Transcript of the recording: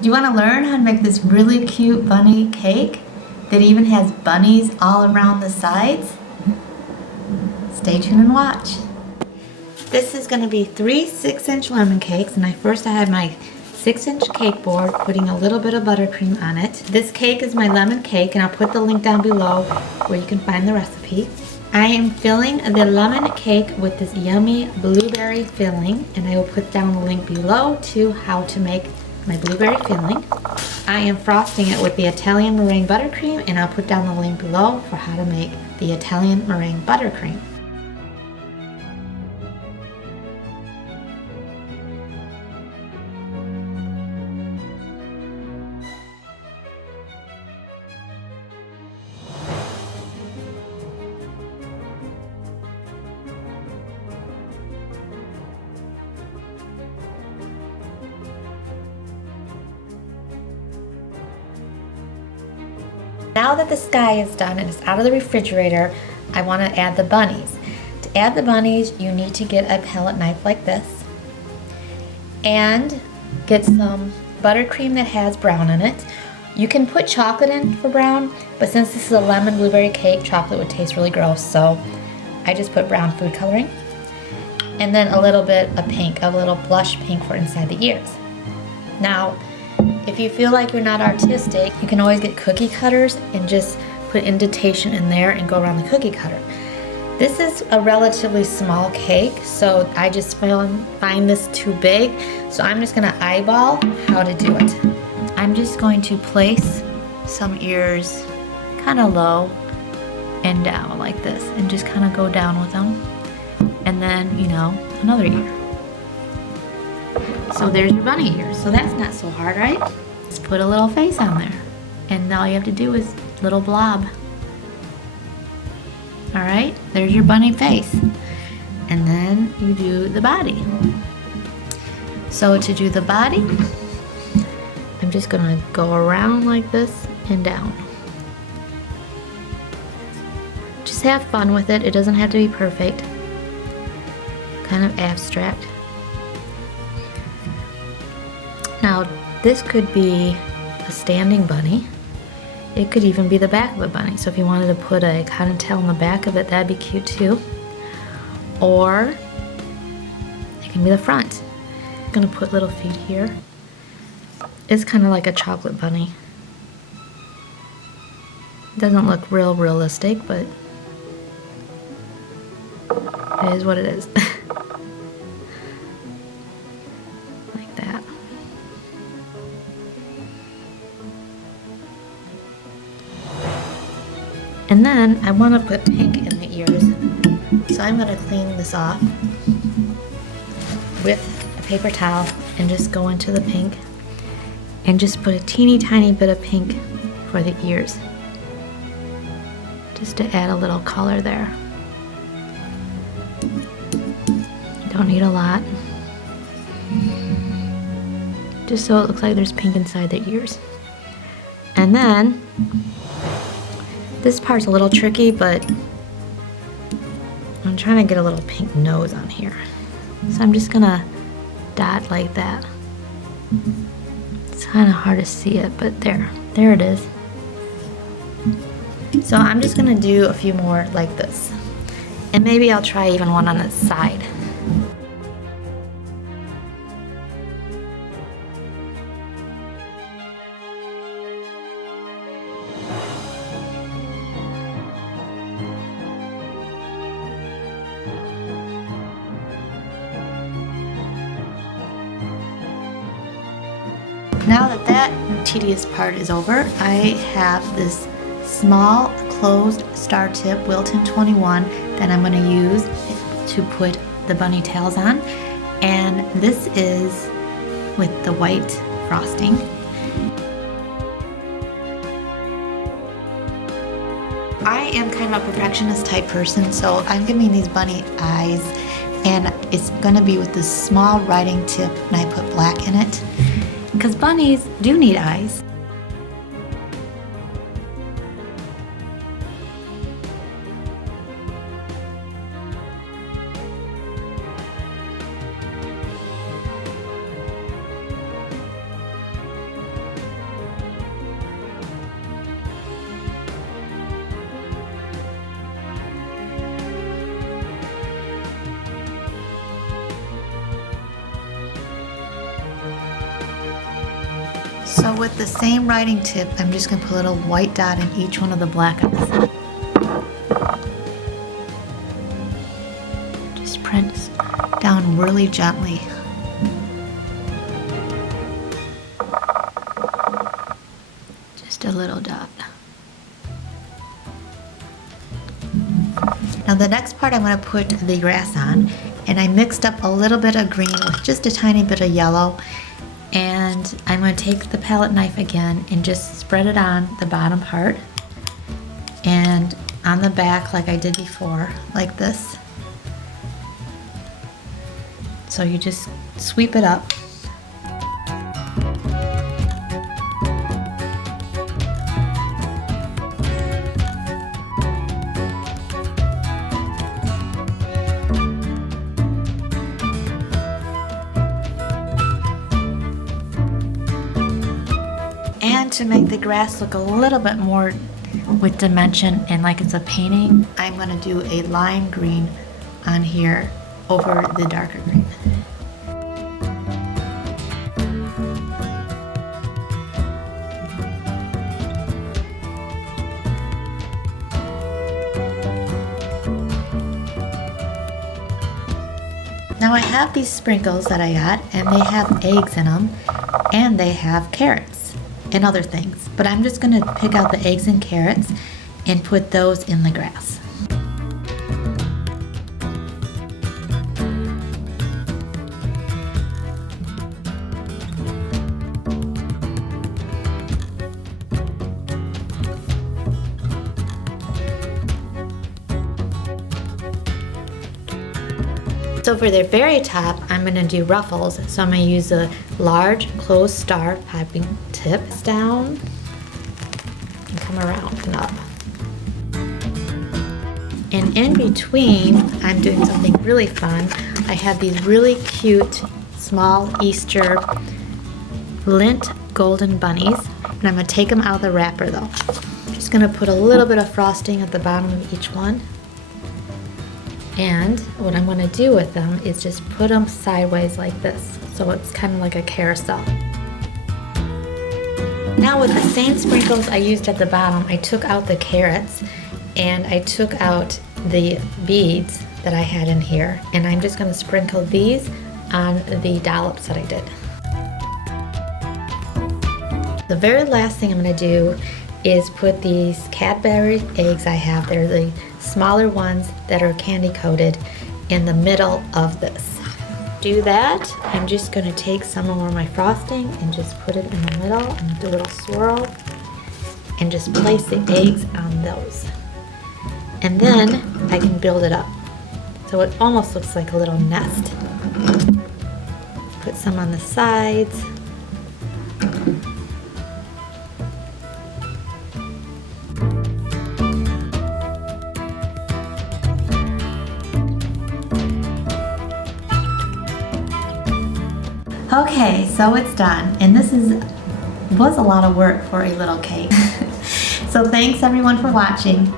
Do you want to learn how to make this really cute bunny cake that even has bunnies all around the sides? Stay tuned and watch. This is going to be 3 6-inch lemon cakes, and I had my 6-inch cake board, putting a little bit of buttercream on it. This cake is my lemon cake, and I'll put the link down below where you can find the recipe. I am filling the lemon cake with this yummy blueberry filling, and I will put down the link below to how to make my blueberry filling. I am frosting it with the Italian meringue buttercream, and I'll put down the link below for how to make the Italian meringue buttercream. Now that the sky is done and it's out of the refrigerator, I want to add the bunnies. To add the bunnies, you need to get a palette knife like this and get some buttercream that has brown in it. You can put chocolate in for brown, but since this is a lemon blueberry cake, chocolate would taste really gross, so I just put brown food coloring. And then a little bit of pink, a little blush pink for inside the ears. Now, if you feel like you're not artistic, you can always get cookie cutters and just put indentation in there and go around the cookie cutter. This is a relatively small cake, so I just find this too big, so I'm just gonna eyeball how to do it. I'm just going to place some ears kind of low and down like this, and just kind of go down with them. And then, you know, another ear. So there's your bunny ears. So that's not so hard, right? Let's put a little face on there. And all you have to do is little blob. All right, there's your bunny face. And then you do the body. So to do the body, I'm just gonna go around like this and down. Just have fun with it. It doesn't have to be perfect. Kind of abstract. Now, this could be a standing bunny. It could even be the back of a bunny. So if you wanted to put a cottontail on the back of it, that'd be cute too. Or it can be the front. I'm gonna put little feet here. It's kind of like a chocolate bunny. It doesn't look real realistic, but it is what it is. Like that. And then I want to put pink in the ears. So I'm going to clean this off with a paper towel and just go into the pink and just put a teeny tiny bit of pink for the ears. Just to add a little color there. Don't need a lot. Just so it looks like there's pink inside the ears. And then, this part's a little tricky, but I'm trying to get a little pink nose on here. So I'm just gonna dot like that. It's kind of hard to see it, but there it is. So I'm just gonna do a few more like this. And maybe I'll try even one on the side. Now that that tedious part is over, I have this small closed star tip Wilton 21 that I'm going to use to put the bunny tails on, and this is with the white frosting. I am kind of a perfectionist type person, so I'm giving these bunny eyes, and it's going to be with this small writing tip, and I put black in it because bunnies do need eyes. So with the same writing tip, I'm just going to put a little white dot in each one of the black ones. Just press down really gently. Just a little dot. Now the next part I'm going to put the grass on, and I mixed up a little bit of green with just a tiny bit of yellow, and I'm going to take the palette knife again and just spread it on the bottom part and on the back like I did before, like this. So you just sweep it up. And to make the grass look a little bit more with dimension and like it's a painting, I'm going to do a lime green on here over the darker green. Now I have these sprinkles that I got, and they have eggs in them, and they have carrots and other things. But I'm just going to pick out the eggs and carrots and put those in the grass. So for the very top, I'm going to do ruffles. So I'm going to use a large closed star piping tip down and come around and up. And in between, I'm doing something really fun. I have these really cute small Easter lint golden bunnies, and I'm going to take them out of the wrapper though. I'm just going to put a little bit of frosting at the bottom of each one. And what I'm going to do with them is just put them sideways like this, so it's kind of like a carousel. Now with the same sprinkles I used at the bottom, I took out the carrots and I took out the beads that I had in here, and I'm just going to sprinkle these on the dollops that I did. The very last thing I'm going to do is put these Cadbury eggs I have. They're the smaller ones that are candy coated in the middle of this. Do that. I'm just going to take some more of my frosting and just put it in the middle and do a little swirl and just place the eggs on those. And then I can build it up. So it almost looks like a little nest. Put some on the sides. Okay, so it's done, and this was a lot of work for a little cake. So thanks everyone for watching.